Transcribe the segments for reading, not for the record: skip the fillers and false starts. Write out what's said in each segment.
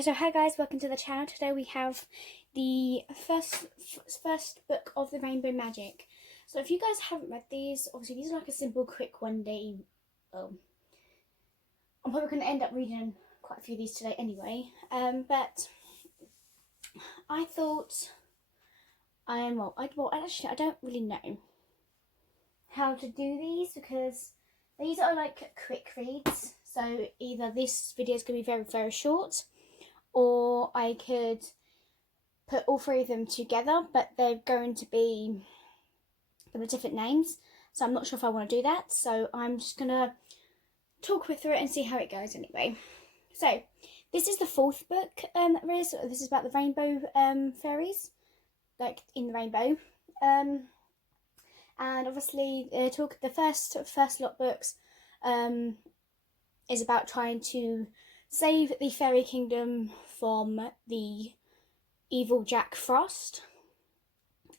Okay, so hi guys, welcome to the channel. Today we have the first book of the Rainbow Magic. So if you guys haven't read these, obviously these are like a simple, quick one day. I'm probably going to end up reading quite a few of these today anyway. But I thought I don't really know how to do these because these are like quick reads. So either this video is going to be very, very short, or I could put all three of them together, but they're going to be with different names. So I'm not sure if I want to do that. So I'm just going to talk through it and see how it goes anyway. So this is the fourth book that there is. This is about the rainbow fairies, like in the rainbow. And obviously the first lot books is about trying to save the fairy kingdom from the evil Jack Frost,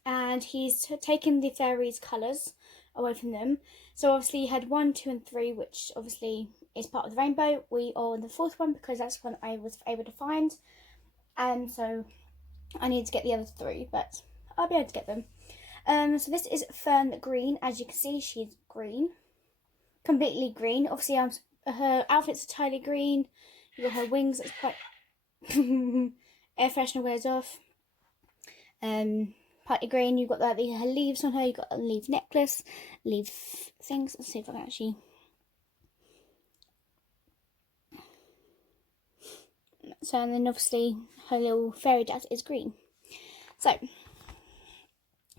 and he's taken the fairies' colours away from them. So obviously you had 1, 2 and 3, which obviously is part of the rainbow. We are in the fourth one because that's one I was able to find, and so I need to get the other 3, but I'll be able to get them. So this is Fern the Green. As you can see, she's green, completely green. Obviously her outfit's entirely green. You got her wings, that's quite air freshener wears off. Partly green. You've got her leaves on her. You've got a leaf necklace, leaf things. Let's see if I can actually. So, and then obviously her little fairy dust is green. So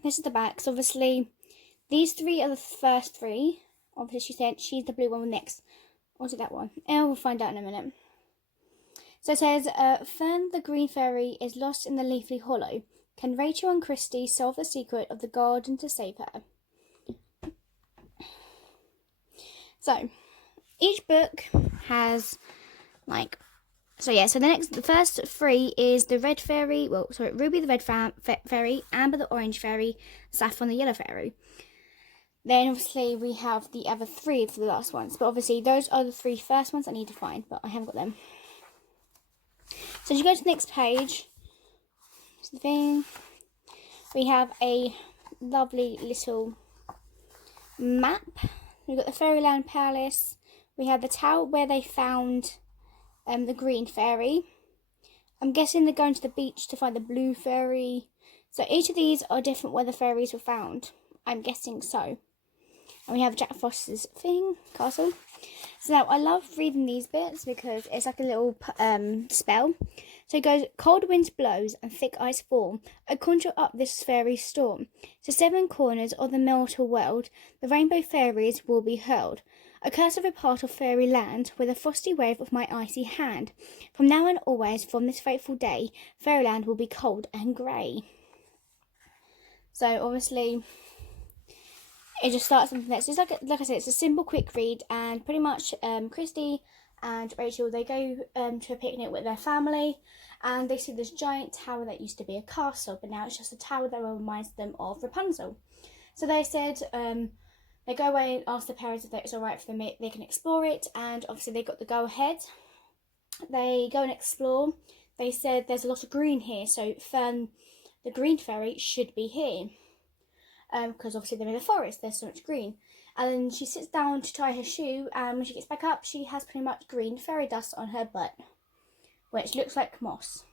this is the back. So obviously these 3 are the first 3. Obviously she said she's the blue one next. Or was it that one? We'll find out in a minute. So it says, Fern the Green Fairy is lost in the Leafy Hollow. Can Rachel and Christy solve the secret of the garden to save her? So, each book has, so the first 3 is the Red Fairy, Ruby the Red Fairy, Amber the Orange Fairy, Saffron the Yellow Fairy. Then obviously we have the other 3 for the last ones, but obviously those are the 3 first ones I need to find, but I haven't got them. So as you go to the next page, that's the thing, we have a lovely little map. We've got the Fairyland Palace. We have the tower where they found the Green Fairy. I'm guessing they're going to the beach to find the Blue Fairy. So each of these are different where the fairies were found. I'm guessing so. And we have Jack Frost's castle. So now I love reading these bits because it's like a little spell. So it goes, cold winds blows and thick ice form. I conjure up this fairy storm. To 7 corners of the mortal world, the rainbow fairies will be hurled. A curse of a part of fairyland with a frosty wave of my icy hand. From now and always, from this fateful day, fairyland will be cold and grey. So obviously it just starts something that's just like I said, it's a simple, quick read, and pretty much Christy and Rachel, they go to a picnic with their family, and they see this giant tower that used to be a castle, but now it's just a tower that reminds them of Rapunzel. So they said they go away and ask the parents if it's alright for them, they can explore it, and obviously they got the go ahead. They go and explore. They said there's a lot of green here, so Fern the Green Fairy should be here. Because obviously they're in the forest, there's so much green. And then she sits down to tie her shoe, and when she gets back up, she has pretty much green fairy dust on her butt, which looks like moss.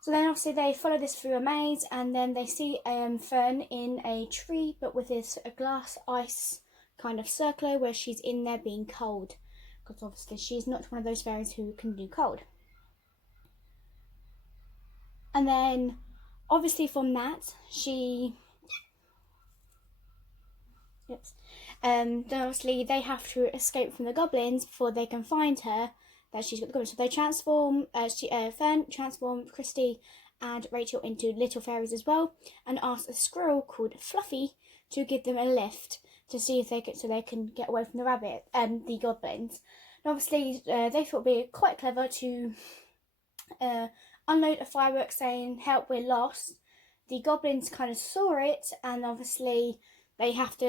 So then obviously they follow this through a maze, and then they see Fern in a tree, but with this glass ice kind of circle where she's in there being cold, because obviously she's not one of those fairies who can do cold. And then obviously from that then obviously they have to escape from the goblins before they can find her, that she's got the goblins. So they transform, Fern transform Christy and Rachel into little fairies as well, and ask a squirrel called Fluffy to give them a lift to see if they can get away from the rabbit and the goblins. And obviously they thought it'd be quite clever to unload a firework saying "Help, we're lost." The goblins kind of saw it, and obviously they helped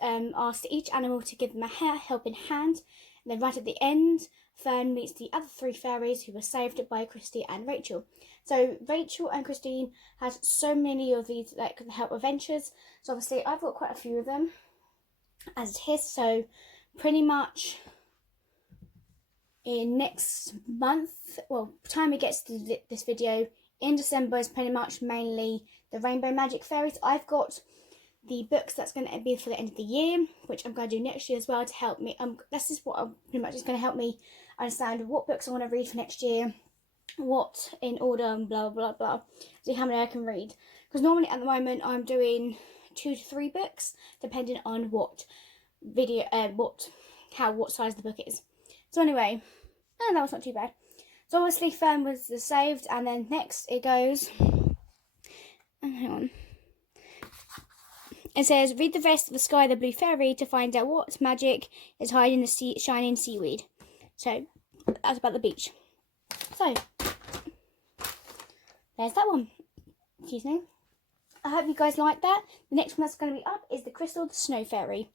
ask each animal to give them a helping hand, And then right at the end, Fern meets the other 3 fairies who were saved by Christy and Rachel. So Rachel and Christine had so many of these like help adventures. So obviously I've got quite a few of them as it is. So pretty much in next month, well, time it gets to this video, in December is pretty much mainly the Rainbow Magic Fairies. I've got the books that's going to be for the end of the year, which I'm going to do next year as well to help me. This is what pretty much is going to help me understand what books I want to read for next year, what in order, and blah blah blah. See how many I can read. Because normally at the moment I'm doing 2 to 3 books, depending on what video, what size the book is. So anyway, that was not too bad. So obviously Fern was saved, and then next it goes. Hang on. It says, read the rest of the Sky the Blue Fairy to find out what magic is hiding in the shining seaweed. So, that's about the beach. So, there's that one. Excuse me. I hope you guys like that. The next one that's going to be up is the Crystal the Snow Fairy.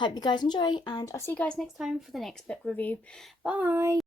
I hope you guys enjoy, and I'll see you guys next time for the next book review. Bye!